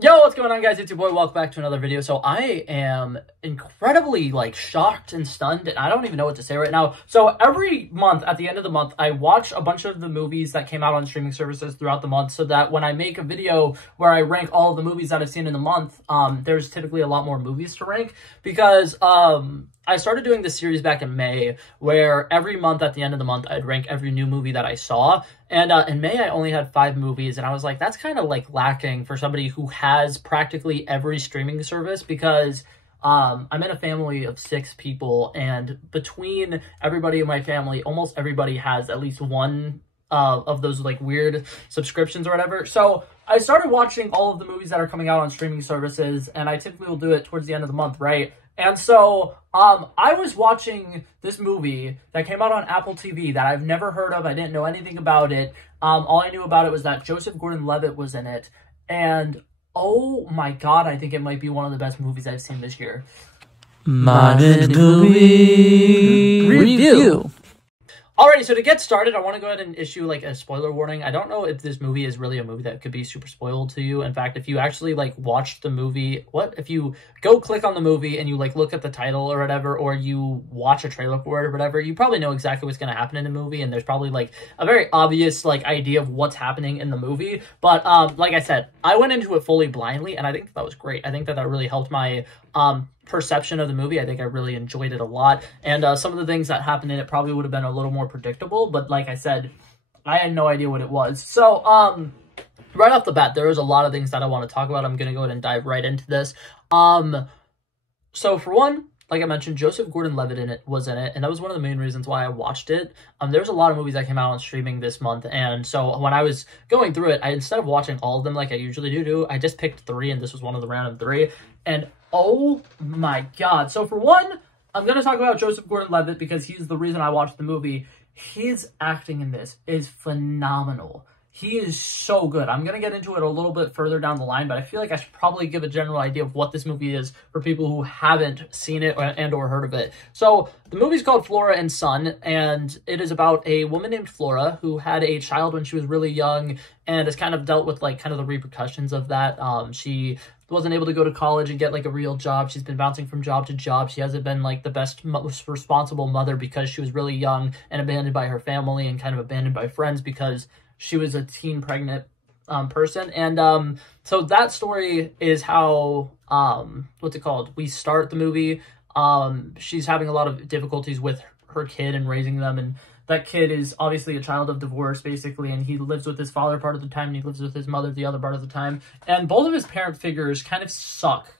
Yo, what's going on, guys? It's your boy. Welcome back to another video. So I am incredibly, shocked and stunned, and I don't even know what to say right now. So every month, at the end of the month, I watch a bunch of the movies that came out on streaming services throughout the month, so that when I make a video where I rank all of the movies that I've seen in the month, there's typically a lot more movies to rank, because I started doing this series back in May, where every month at the end of the month, I'd rank every new movie that I saw. And in May, I only had 5 movies, and I was like, that's kind of lacking for somebody who has practically every streaming service, because I'm in a family of 6 people, and between everybody in my family, almost everybody has at least one of those weird subscriptions or whatever. So I started watching all of the movies that are coming out on streaming services, and I typically will do it towards the end of the month, right? And so, I was watching this movie that came out on Apple TV that I've never heard of. I didn't know anything about it. All I knew about it was that Joseph Gordon-Levitt was in it. And, oh my god, I think it might be one of the best movies I've seen this year. Modern Movie Review. Alrighty, so to get started, I want to go ahead and issue a spoiler warning. I don't know if this movie is really a movie that could be super spoiled to you. In fact, if you actually watch the movie, if you go click on the movie and you look at the title or whatever, or you watch a trailer for it or whatever, you probably know exactly what's going to happen in the movie, and there's probably a very obvious idea of what's happening in the movie. But like I said, I went into it fully blindly, and I think that was great. I think that really helped my perception of the movie. I think I really enjoyed it a lot, and some of the things that happened in it probably would have been a little more predictable, but like I said, I had no idea what it was. So right off the bat, there was a lot of things that I want to talk about. I'm gonna go ahead and dive right into this. So for one, like I mentioned, Joseph Gordon-Levitt was in it, and that was one of the main reasons why I watched it. There's a lot of movies that came out on streaming this month, and so when I was going through it, instead of watching all of them like I usually do, I just picked 3, and this was one of the random 3, and oh my god. So for one, I'm going to talk about Joseph Gordon-Levitt because he's the reason I watched the movie. His acting in this is phenomenal. He is so good. I'm going to get into it a little bit further down the line, but I feel like I should probably give a general idea of what this movie is for people who haven't seen it or heard of it. So the movie's called Flora and Son, and it is about a woman named Flora who had a child when she was really young, and has kind of dealt with kind of the repercussions of that. She wasn't able to go to college and get a real job. She's been bouncing from job to job. She hasn't been the best, most responsible mother because she was really young and abandoned by her family and kind of abandoned by friends because she was a teen pregnant person. And so that story is how, what's it called? We start the movie. She's having a lot of difficulties with her kid and raising them, and that kid is obviously a child of divorce, basically, and he lives with his father part of the time, and he lives with his mother the other part of the time. And both of his parent figures kind of suck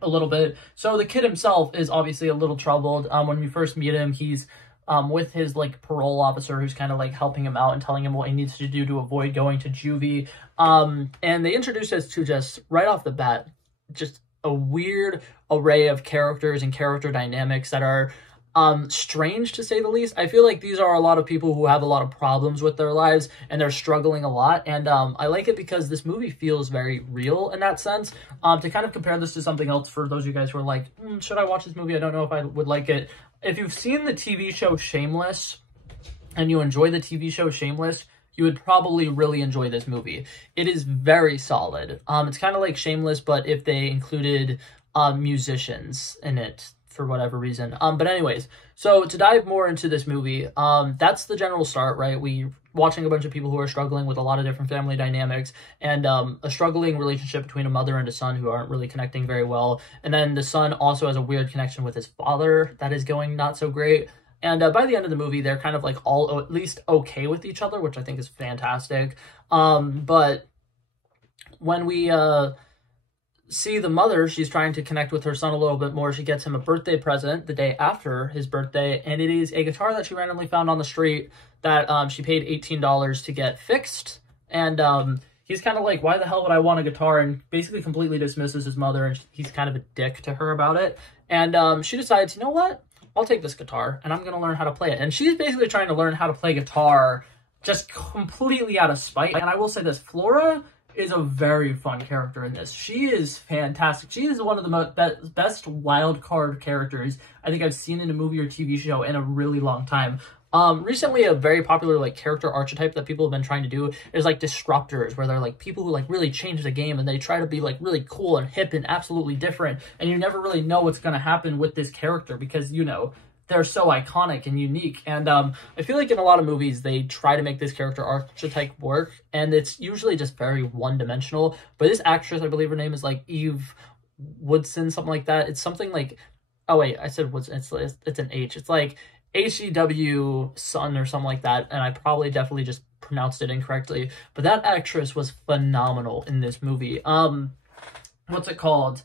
a little bit. So the kid himself is obviously a little troubled. When we first meet him, he's with his parole officer who's kind of helping him out and telling him what he needs to do to avoid going to juvie. And they introduce us to, just right off the bat, just a weird array of characters and character dynamics that are strange, to say the least. I feel like these are a lot of people who have a lot of problems with their lives, and they're struggling a lot, and I like it because this movie feels very real in that sense. To kind of compare this to something else, for those of you guys who are like, should I watch this movie? I don't know if I would like it. If you've seen the TV show Shameless, and you enjoy the TV show Shameless, you would probably really enjoy this movie. It is very solid. It's kind of like Shameless, but if they included musicians in it, for whatever reason. But anyways, so to dive more into this movie, that's the general start, right? We watching a bunch of people who are struggling with a lot of different family dynamics, and a struggling relationship between a mother and a son who aren't really connecting very well. And then the son also has a weird connection with his father that is going not so great. And by the end of the movie, they're kind of all at least okay with each other, which I think is fantastic. But when we see the mother, she's trying to connect with her son a little bit more. She gets him a birthday present the day after his birthday, and it is a guitar that she randomly found on the street that she paid $18 to get fixed. And he's kind of like, why the hell would I want a guitar? And basically completely dismisses his mother, and he's kind of a dick to her about it. And she decides, you know what? I'll take this guitar, and I'm going to learn how to play it. And she's basically trying to learn how to play guitar just completely out of spite. And I will say this, Flora is a very fun character in this. She is fantastic. She is one of the best wild card characters I think I've seen in a movie or TV show in a really long time. Recently, a very popular like character archetype that people have been trying to do is like disruptors, where they're like people who like really change the game and they try to be like really cool and hip and absolutely different, and you never really know what's going to happen with this character because, you know, they're so iconic and unique. And I feel like in a lot of movies they try to make this character archetype work, and it's usually just very one-dimensional. But this actress, I believe her name is like Eve Woodson, something like that. It's something like, oh wait, I said Woodson. It's an H. It's like Hew Son or something like that, and I probably definitely just pronounced it incorrectly. But that actress was phenomenal in this movie. What's it called?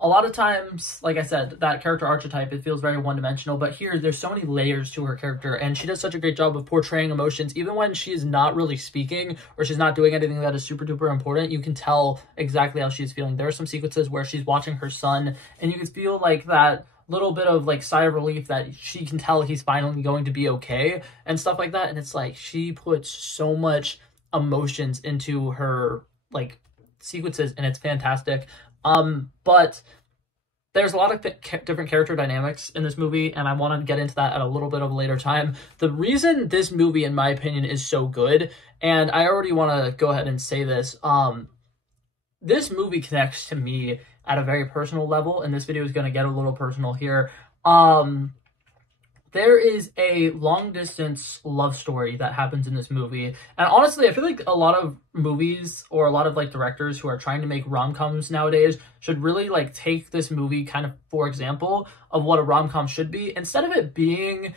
A lot of times, like I said, that character archetype, it feels very one-dimensional, but here there's so many layers to her character, and she does such a great job of portraying emotions. Even when she's not really speaking or she's not doing anything that is super duper important, you can tell exactly how she's feeling. There are some sequences where she's watching her son, and you can feel like that little bit of like sigh of relief that she can tell he's finally going to be okay and stuff like that. And it's like she puts so much emotions into her like sequences, and it's fantastic. But there's a lot of different character dynamics in this movie, and I want to get into that at a little bit of a later time. The reason this movie, in my opinion, is so good, and I already want to go ahead and say this, this movie connects to me at a very personal level, and this video is going to get a little personal here. There is a long-distance love story that happens in this movie, and honestly, I feel like a lot of movies or a lot of like directors who are trying to make rom-coms nowadays should really like take this movie kind of for example of what a rom-com should be. Instead of it being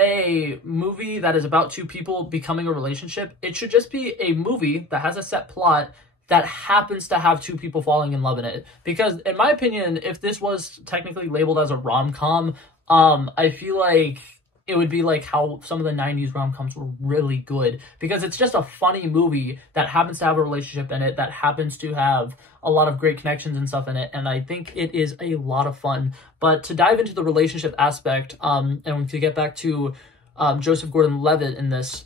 a movie that is about two people becoming a relationship, it should just be a movie that has a set plot that happens to have two people falling in love in it. Because in my opinion, if this was technically labeled as a rom-com, I feel like it would be like how some of the 90s rom-coms were really good, because it's just a funny movie that happens to have a relationship in it, that happens to have a lot of great connections and stuff in it, and I think it is a lot of fun. But to dive into the relationship aspect, and to get back to Joseph Gordon-Levitt in this,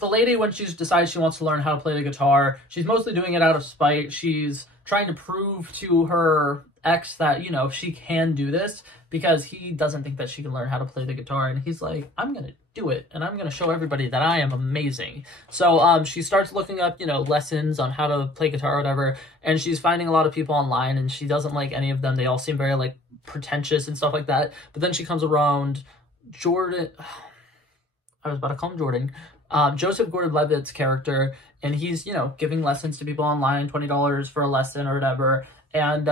the lady, when she decides she wants to learn how to play the guitar, she's mostly doing it out of spite. She's trying to prove to her ex that, you know, she can do this, because he doesn't think that she can learn how to play the guitar, and he's like, I'm gonna do it, and I'm gonna show everybody that I am amazing. So she starts looking up, you know, lessons on how to play guitar or whatever, and she's finding a lot of people online, and she doesn't like any of them. They all seem very like pretentious and stuff like that. But then she comes around Jordan, I was about to call him Jordan, Joseph Gordon-Levitt's character, and he's, you know, giving lessons to people online, $20 for a lesson or whatever. And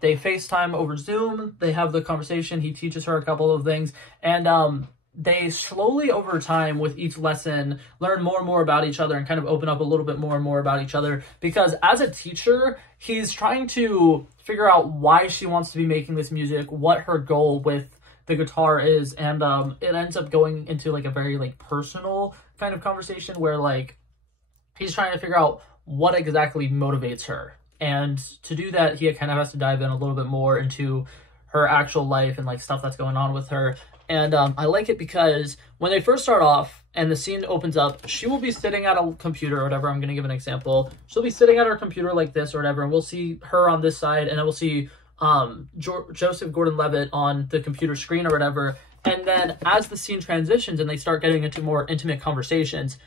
they FaceTime over Zoom. They have the conversation. He teaches her a couple of things, and they slowly over time with each lesson learn more and more about each other and kind of open up a little bit more and more about each other, because as a teacher, he's trying to figure out why she wants to be making this music, what her goal with the guitar is, and it ends up going into like a very like personal kind of conversation where like he's trying to figure out what exactly motivates her. And to do that, he kind of has to dive in a little bit more into her actual life and like stuff that's going on with her. And I like it because when they first start off and the scene opens up, she will be sitting at a computer or whatever. I'm going to give an example. She'll be sitting at her computer like this or whatever, and we'll see her on this side, and then we'll see Joseph Gordon-Levitt on the computer screen or whatever. And then as the scene transitions and they start getting into more intimate conversations,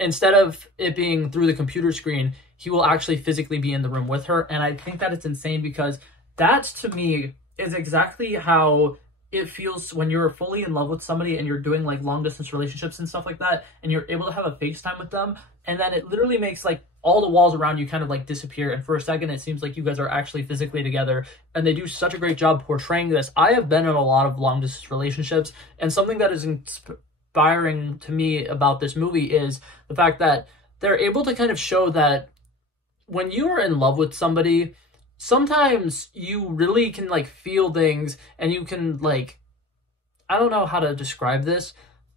instead of it being through the computer screen, he will actually physically be in the room with her. And I think that it's insane, because that, to me, is exactly how it feels when you're fully in love with somebody and you're doing like long distance relationships and stuff like that, and you're able to have a FaceTime with them, and then it literally makes like all the walls around you kind of like disappear, and for a second it seems like you guys are actually physically together. And they do such a great job portraying this. I have been in a lot of long distance relationships, and something that is inspiring to me about this movie is the fact that they're able to kind of show that when you are in love with somebody, sometimes you really can like feel things, and you can like, I don't know how to describe this,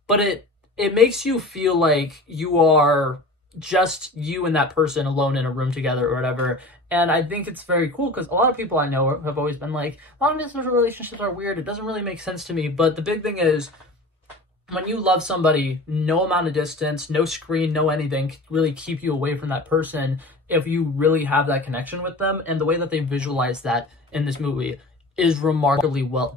but it makes you feel like you are just you and that person alone in a room together or whatever. And I think it's very cool, because a lot of people I know have always been like, long distance relationships are weird, it doesn't really make sense to me. But the big thing is, when you love somebody, no amount of distance, no screen, no anything can really keep you away from that person if you really have that connection with them. And the way that they visualize that in this movie is remarkably well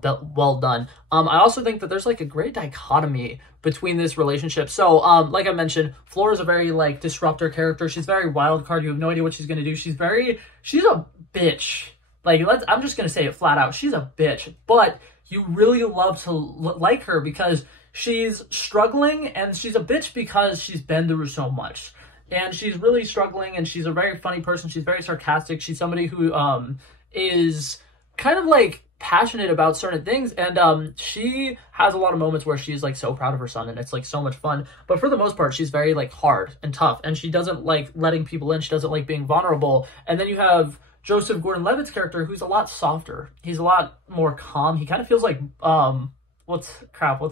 done. I also think that there's like a great dichotomy between this relationship. So, like I mentioned, Flora's a very like disruptor character. She's very wild card. You have no idea what she's gonna do. She's a bitch. Like, I'm just gonna say it flat out. She's a bitch, but you really love to like her because she's struggling, and she's a bitch because she's been through so much. And she's really struggling, and she's a very funny person. She's very sarcastic. She's somebody who is kind of like passionate about certain things, and she has a lot of moments where she's like so proud of her son, and it's like so much fun. But for the most part, she's very like hard and tough, and she doesn't like letting people in. She doesn't like being vulnerable. And then you have Joseph Gordon-Levitt's character, who's a lot softer. He's a lot more calm. He kind of feels like what's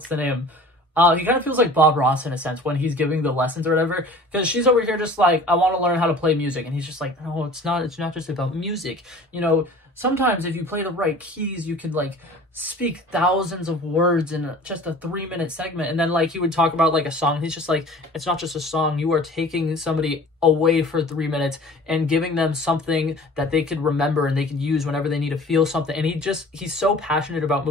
the name? He kind of feels like Bob Ross in a sense when he's giving the lessons or whatever, because she's over here just like, I want to learn how to play music, and he's just like, no, it's not just about music. You know, sometimes if you play the right keys, you can like speak thousands of words in just a 3-minute segment. And then like he would talk about like a song. He's just like, it's not just a song. You are taking somebody away for 3 minutes and giving them something that they could remember and they could use whenever they need to feel something. And he's so passionate about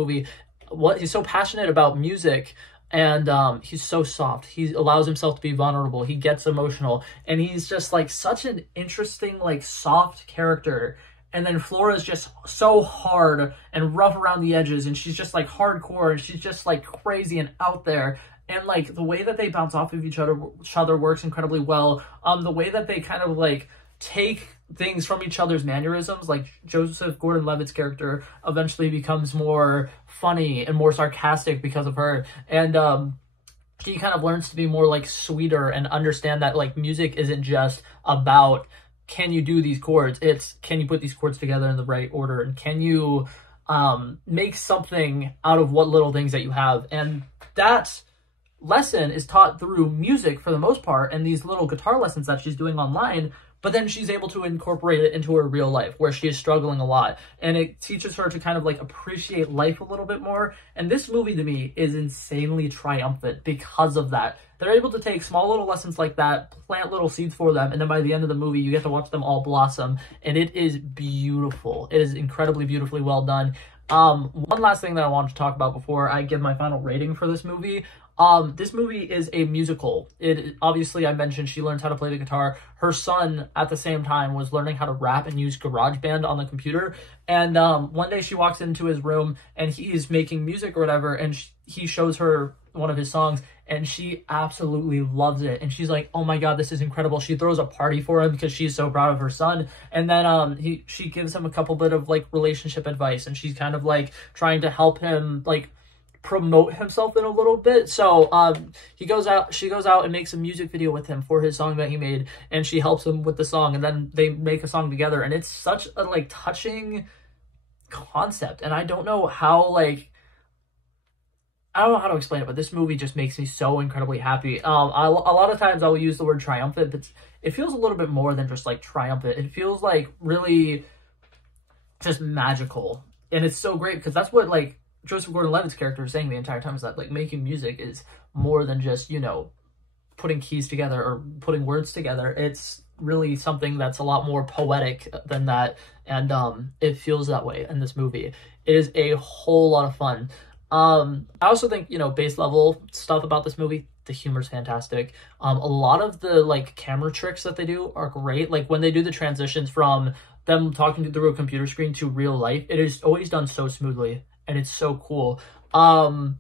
he's so passionate about music. And he's so soft. He allows himself to be vulnerable. He gets emotional. And he's just like such an interesting, like soft character. And then Flora's just so hard and rough around the edges. And she's just like hardcore. And she's just like crazy and out there. And like the way that they bounce off of each other works incredibly well. The way that they kind of like take things from each other's mannerisms, like Joseph Gordon-Levitt's character eventually becomes more funny and more sarcastic because of her, and he kind of learns to be more like sweeter and understand that like music isn't just about can you do these chords, it's can you put these chords together in the right order, and can you make something out of what little things that you have. And that lesson is taught through music for the most part, and these little guitar lessons that she's doing online. But then she's able to incorporate it into her real life where she is struggling a lot. And it teaches her to kind of like appreciate life a little bit more. And this movie to me is insanely triumphant because of that. They're able to take small little lessons like that, plant little seeds for them, and then by the end of the movie, you get to watch them all blossom. And it is beautiful. It is incredibly beautifully well done. One last thing that I wanted to talk about before I give my final rating for this movie. This movie is a musical. Obviously, I mentioned she learns how to play the guitar. Her son, at the same time, was learning how to rap and use GarageBand on the computer. And one day she walks into his room and he is making music or whatever, and he shows her one of his songs, and she absolutely loves it. And she's like, oh my God, this is incredible. She throws a party for him because she's so proud of her son. And then she gives him a couple bit of like relationship advice, and she's kind of like trying to help him like promote himself in a little bit. So she goes out and makes a music video with him for his song that he made, and she helps him with the song, and then they make a song together. And it's such a like touching concept, and I don't know how to explain it, but this movie just makes me so incredibly happy. A lot of times I'll use the word triumphant, but it feels a little bit more than just like triumphant. It feels like really just magical, and it's so great because that's what like Joseph Gordon-Levitt's character is saying the entire time, is that like making music is more than just, you know, putting keys together or putting words together. It's really something that's a lot more poetic than that, and it feels that way in this movie. It is a whole lot of fun. I also think, you know, base level stuff about this movie, the humor's fantastic. A lot of the like camera tricks that they do are great. Like when they do the transitions from them talking through a computer screen to real life, it is always done so smoothly. And it's so cool. Man,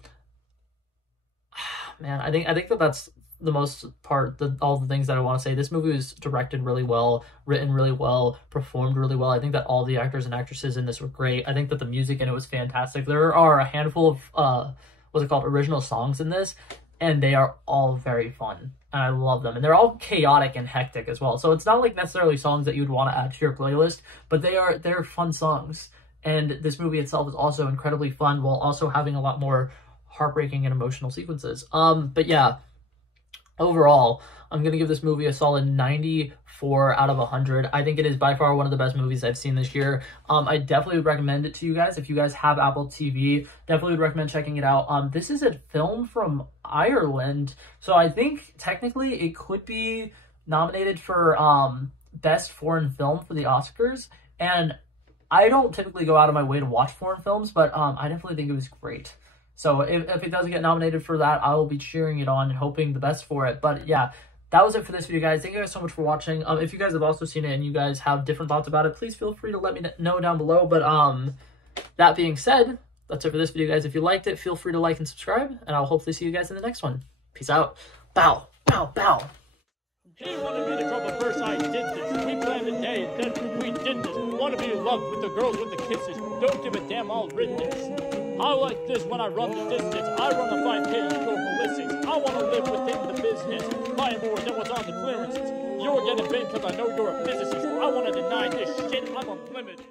I think that's the most part, all the things that I want to say. This movie was directed really well, written really well, performed really well. I think that all the actors and actresses in this were great. I think that the music in it was fantastic. There are a handful of, original songs in this, and they are all very fun. And I love them. And they're all chaotic and hectic as well. So it's not like necessarily songs that you'd want to add to your playlist, but they're fun songs. And this movie itself is also incredibly fun while also having a lot more heartbreaking and emotional sequences. But yeah, overall, I'm going to give this movie a solid 94 out of 100. I think it is by far one of the best movies I've seen this year. I definitely would recommend it to you guys. If you guys have Apple TV, definitely would recommend checking it out. This is a film from Ireland, so I think technically it could be nominated for Best Foreign Film for the Oscars. And I don't typically go out of my way to watch foreign films, but I definitely think it was great. So if it doesn't get nominated for that, I will be cheering it on, hoping the best for it. But yeah, that was it for this video, guys. Thank you guys so much for watching. If you guys have also seen it and you guys have different thoughts about it, please feel free to let me know down below. But that being said, that's it for this video, guys. If you liked it, feel free to like and subscribe, and I'll hopefully see you guys in the next one. Peace out. Bow, bow, bow. He wanted me to trouble first, I did this. We planned a day, and then we did this. Wanna be in love with the girls with the kisses. Don't give a damn, I'll rid this. I like this when I run the distance. I run the 5K, you're ballistics. I wanna live within the business. Buying more than what's on the clearances. You're getting big because I know you're a physicist. I wanna deny this shit, I'm unlimited.